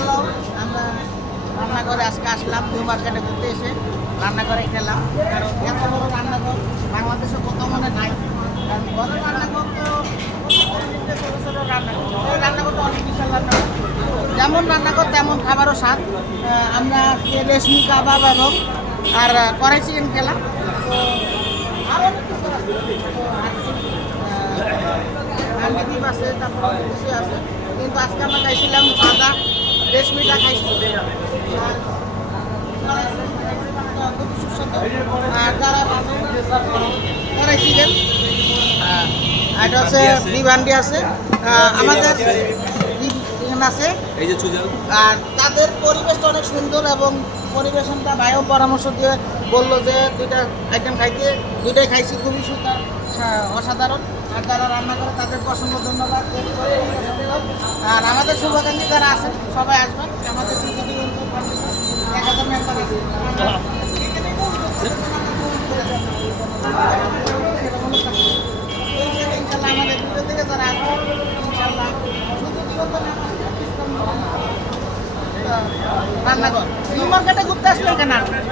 ভালো। আমরা রান্নাঘরে আজকে আসলাম, নিউ মার্কেটে ঘুরতে এসে রান্নাঘরে খেলাম। কারণ এত বড় রান্নাঘর বাংলাদেশে কোথাও মনে নাই। কারণ ঘরের রান্নাঘর তো ছোটো ছোটো রান্নাঘর, ওই রান্নাঘরটা অনেক বিশাল রান্নাঘর। যেমন রান্নাঘর তেমন খাবারও স্বাদ। আমরা রেশমি কাবাব এবং আর কড়াই চিকেন খেলাম। তো আরও অনেক কিছু আছে। তো হান্ডি ডিম আছে, তারপর অনেক কিছু আছে। কিন্তু আজকে আমরা খাইছিলাম সাদা রেশমিটা খাইছি। খুব সুস্বাদু। আর যারা কড়াই চিকেন, এটা হচ্ছে বিফ হান্ডি আছে, আমাদের চিকেন আছে। এই যে চুজাল, আর তাদের পরিবেশটা অনেক সুন্দর এবং পরিবেশনটা ভাইও পরামর্শ দিয়ে বললো যে দুইটা আইটেম খাইতে, দুইটাই খাইছি, খুবই সুন্দর, অসাধারণ। আর যারা রান্না করে তাদের পছন্দ, ধন্যবাদ। আর আমাদের শুভাকাঙ্ক্ষী যারা আছেন সবাই আসবেন, আমাদের যদি 1000 মেম্বার আছে। ইনশাল্লাহ আমাদের ভিতর থেকে যারা আসবেন ইনশাল্লাহ রান্নাঘর নিউ মার্কেটে ঘুরতে আসলে এখানে আসবেন।